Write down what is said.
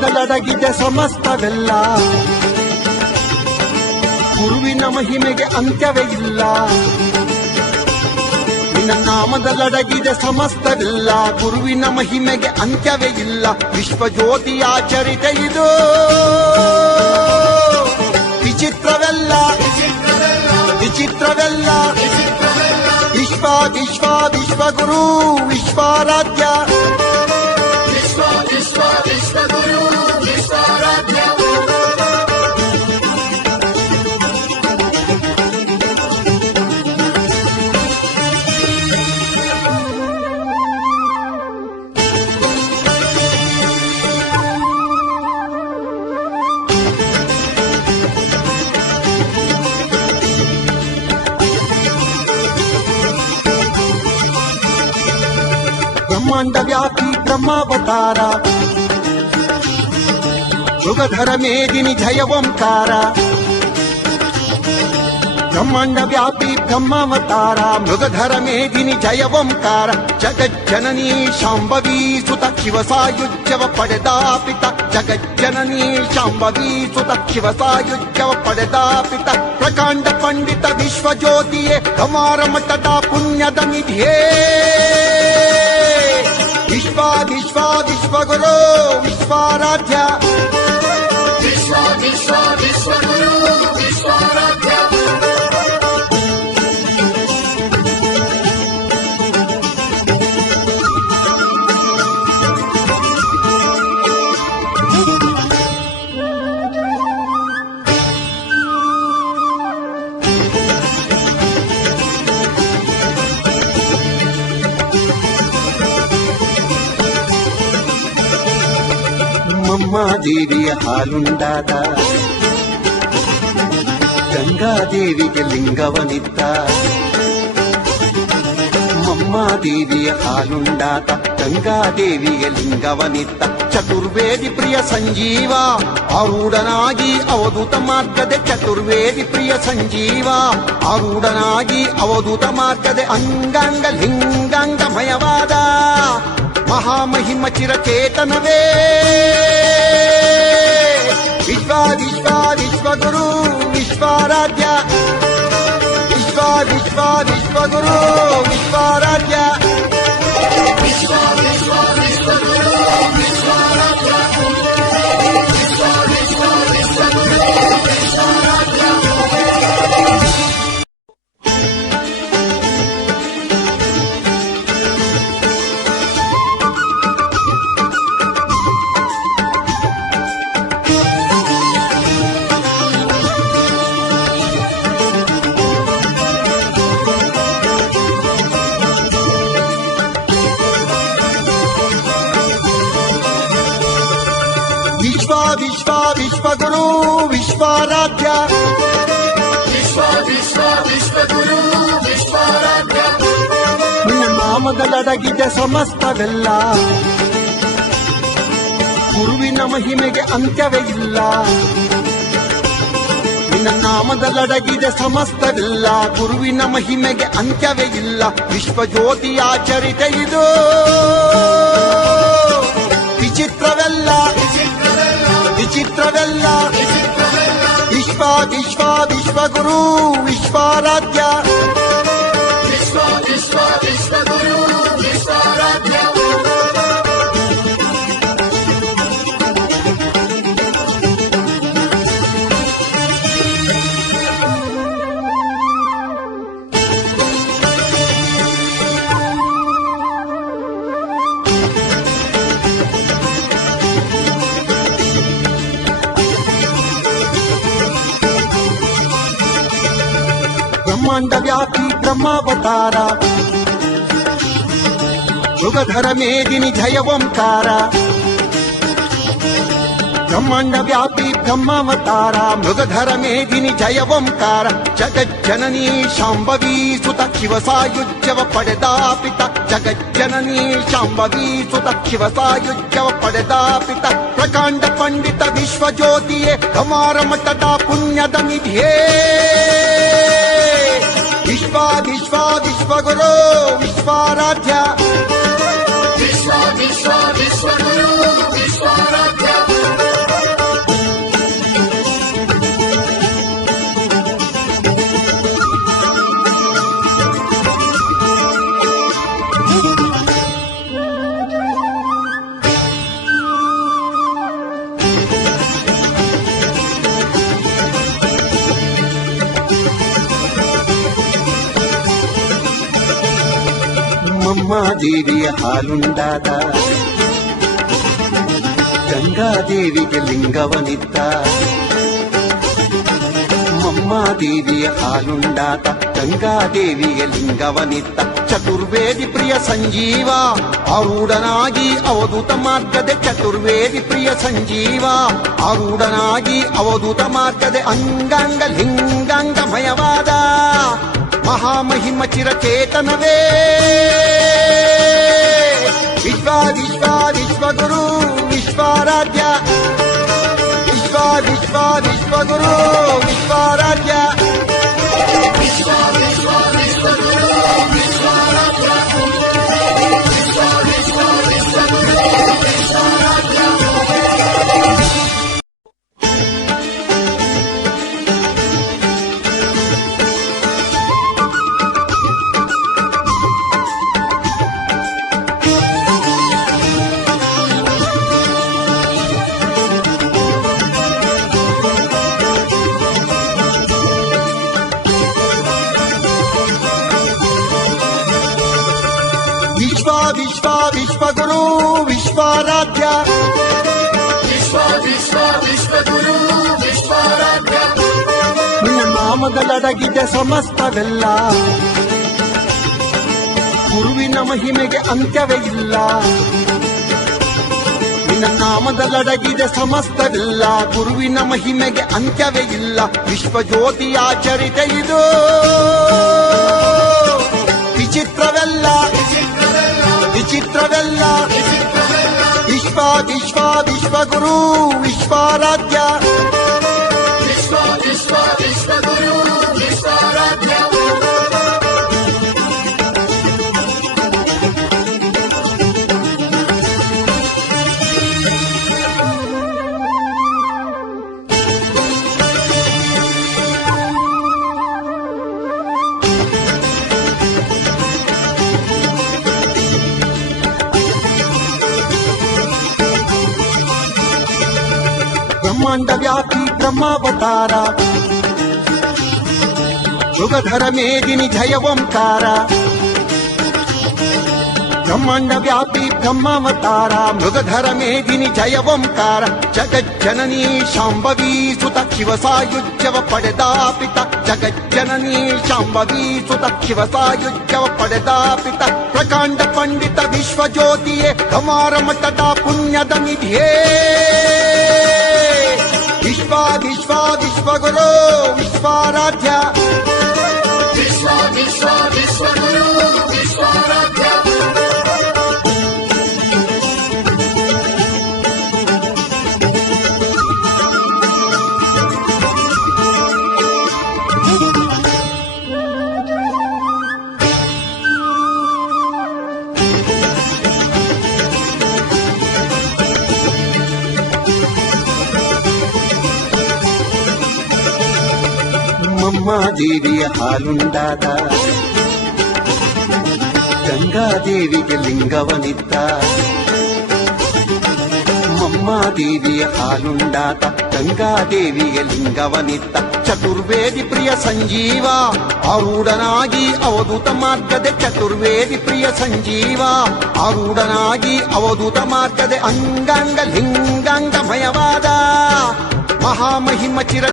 ನಿನ್ನ ನಾಮದಲ್ಲಡಗಿದೆ ಸಮಸ್ತವೆಲ್ಲ. ಗುರುವಿನ ಮಹಿಮೆಗೆ ಅಂತ್ಯವೇ ಇಲ್ಲ. ನಿನ್ನ ನಾಮದಲ್ಲಡಗಿದೆ ಸಮಸ್ತವೆಲ್ಲ. ಗುರುವಿನ ಮಹಿಮೆಗೆ ಅಂತ್ಯವೇ ಇಲ್ಲ. ವಿಶ್ವಜ್ಯೋತಿಯ ಚರಿತೆ ಇದು. ವಿಚಿತ್ರವೆಲ್ಲ. ವಿಚಿತ್ರವೆಲ್ಲ. ವಿಶ್ವ ವಿಶ್ವ, ವಿಶ್ವಗುರು, ವಿಶ್ವಾರಾಧ್ಯ. विश्वगुरु विश्वाराध्य ब्रह्मांड व्यापी ब्रह्मावतारा ಯುಗಧರ ಮೇದಿನಿ ಜಯ ಓಂಕಾರ ಬ್ರಹ್ಮಾಂಡ ವ್ಯಾಪಿ ಬ್ರಹ್ಮಾವತಾರ ಮೃಗಧರ ಮೇದಿನಿ ಜಯ ಓಂಕಾರ ಜಗಜ್ಜನನಿ ಶಾಂಭವಿ ಸುತ ಶಿವ ಸಾಯುಜ್ಯವ ಪಡೆದ ಪಿತ ಜಗಜ್ಜನನಿ ಶಾಂಭವಿ ಸುತ ಶಿವ ಸಾಯುಜ್ಯವ ಪಡೆದ ಪಿತ ಪ್ರಕಾಂಡ ಪಂಡಿತ ವಿಶ್ವಜ್ಯೋತಿಯೇ ಕಮಾರ ಮಠದ ಪುಣ್ಯದ ನಿಧಿಯೇ ವಿಶ್ವ ವಿಶ್ವ ವಿಶ್ವಗುರು ವಿಶ್ವಾರಾಧ್ಯ విశ్వ విశ్వ విశ్వగురు విశ్వరథ ನಮ್ಮಮ್ಮ ಹಾಲುಂಡಾದ. ಗಂಗಾದೇವಿಗೆ ಲಿಂಗವನಿದ್ದ. ಮಮ್ಮಾದೇವಿಯ ಹಾಲುಂಡಾತ ಗಂಗಾದೇವಿಗೆ ಲಿಂಗವನಿದ್ದ. ಚತುರ್ವೇದಿ ಪ್ರಿಯ ಸಂಜೀವ, ಆರೂಢನಾಗಿ ಅವಧೂತ ಮಾರ್ಗದೆ ಚತುರ್ವೇದಿ ಪ್ರಿಯ ಸಂಜೀವ, ಆರೂಢನಾಗಿ ಅವಧೂತ ಮಾರ್ಗದೆ ಅಂಗಾಂಗ ಲಿಂಗಾಂಗಮಯವಾದ. ಮಹಾಮಹಿಮ ಚಿರಚೇತನವೇ. Paris, Paris. ವಿಶ್ವ ವಿಶ್ವಗುರು ವಿಶ್ವಾರಾಧ್ಯ ವಿಶ್ವ ವಿಶ್ವ ವಿಶ್ವಗುರು ವಿಶ್ವಾರಾಧ್ಯ ನಿನ್ನ ಸಮಸ್ತವೆಲ್ಲ. ಗುರುವಿನ ಮಹಿಮೆಗೆ ಅಂತ್ಯವೇ ಇಲ್ಲ. ನಿನ್ನ ನಾಮದಲ್ಲಡಗಿದೆ ಸಮಸ್ತವೆಲ್ಲ. ಗುರುವಿನ ಮಹಿಮೆಗೆ ಅಂತ್ಯವೇ ಇಲ್ಲ. ವಿಶ್ವಜ್ಯೋತಿ ಆಚರಿತ ಇದು. ವಿಚಿತ್ರವೆಲ್ಲ. گروه اشفارت يا ಬ್ರಹ್ಮಾವತಾರ ಯುಗಧರ ಮೇದಿನಿ ಜಯ ಓಂಕಾರ ಬ್ರಹ್ಮಾಂಡ ವ್ಯಾಪಿ ಬ್ರಹ್ಮಾವತಾರ ಮೃಗಧರ ಮೇದಿನಿ ಜಯ ಓಂಕಾರ ಜಗಜ್ಜನನಿ ಶಾಂಭವಿ ಸುತ ಶಿವ ಸಾಯುಜ್ಯವ ಪಡೆದ ಪಿತ ಜಗಜ್ಜನನಿ ಶಾಂಭವಿ ಸುತ ಶಿವ ಸಾಯುಜ್ಯವ ಪಡೆದ ಪಿತ ಪ್ರಕಾಂಡ ಪಂಡಿತ ವಿಶ್ವಜ್ಯೋತಿಯೇ ಕಮಾರ ಮಠದ ಪುಣ್ಯದ ನಿಧಿಯೇ విశ్వ విశ్వ విశ్వగురు విశ్వారాధ్య. విశ్వ విశ్వ విశ్వగురు విశ్వ ದೇವಿಯ ಹಾಲುಂಡಾದ. ಗಂಗಾದೇವಿಗೆ ಲಿಂಗವನಿದ್ದ. ಮಮ್ಮಾದೇವಿಯ ಹಾಲುಂಡಾದ ಗಂಗಾದೇವಿಯ ಲಿಂಗವನಿತ್ತ ಚತುರ್ವೇದಿ ಪ್ರಿಯ ಸಂಜೀವ, ಆರೂಢನಾಗಿ ಅವಧೂತ ಮಾರ್ಗದೆ ಚತುರ್ವೇದಿ ಪ್ರಿಯ ಸಂಜೀವ, ಆರೂಢನಾಗಿ ಅವಧೂತ ಮಾರ್ಗದೆ ಅಂಗಾಂಗ ಲಿಂಗಾಂಗಮಯವಾದ. ಮಹಾಮಹಿಮ ಚಿರಚೇತನವೇ. ವಿಶ್ವಗುರು ವಿಶ್ವಾರಾಧ್ಯ. ವಿಶ್ವ ವಿಶ್ವ ವಿಶ್ವಗುರು ವಿಶ್ವಾರಾಧ್ಯ. ನಿನ್ನ ನಾಮದಲ್ಲಡಗಿದೆ ಸಮಸ್ತವೆಲ್ಲ. ಗುರುವಿನ ಮಹಿಮೆಗೆ ಅಂತ್ಯವೇ ಇಲ್ಲ. ನಿನ್ನ ನಾಮದಲ್ಲಡಗಿದೆ ಸಮಸ್ತವಿಲ್ಲ. ಗುರುವಿನ ಮಹಿಮೆಗೆ ಅಂತ್ಯವೇ ಇಲ್ಲ. ವಿಶ್ವಜ್ಯೋತಿ ಆಚರಿತ ಇದು. ವಿಚಿತ್ರವೆಲ್ಲ. ವಿಚಿತ್ರವೆಲ್ಲ ವಿಶ್ವ ವಿಶ್ವ ವಿಶ್ವಗುರು ವಿಶ್ವಾರಾಧ್ಯ ವಿಶ್ವ ವಿಶ್ವ ವಿಶ್ವಗುರು బ్రహ్మాండవ్యాపి బ్రహ్మావతార. యుగధర మేదిని జయ ఓంకార బ్రహ్మాండ వ్యాపి బ్రహ్మావతార మృగధర మేధిని జయ ఓంకార జగజ్జననీ శాంభవీ సుత శివ సాయుజ్యవ పడదాపిత. జగజ్జననీ శాంభవీ సుత శివ సాయుజ్యవ పడదాపిత. ప్రకాండ పండిత విశ్వజ్యోతియే కమారమటదా పుణ్యద నిధే విశ్వ విశ్వ విశ్వగురు విశ్వారాధ్య. విశ్వ విశ్వ విశ్వగురు ಮಮ್ಮ ದೇವಿಯ ಹಾಲುಂಡಾದ. ಗಂಗಾದೇವಿಗೆ ಲಿಂಗವನಿದ್ದ. ಮಮ್ಮಾದೇವಿಯ ಹಾಲುಂಡಾದ, ಗಂಗಾದೇವಿಗೆ ಲಿಂಗವನಿತ್ತ ಚತುರ್ವೇದಿ ಪ್ರಿಯ ಸಂಜೀವ, ಆರೂಢನಾಗಿ ಅವಧೂತ ಮಾರ್ಗದೆ ಚತುರ್ವೇದಿ ಪ್ರಿಯ ಸಂಜೀವ, ಆರೂಢನಾಗಿ ಅವಧೂತ ಮಾರ್ಗದೆ ಅಂಗಾಂಗ ಲಿಂಗಾಂಗಮಯವಾದ. ಮಹಾಮಹಿಮ ಚಿರ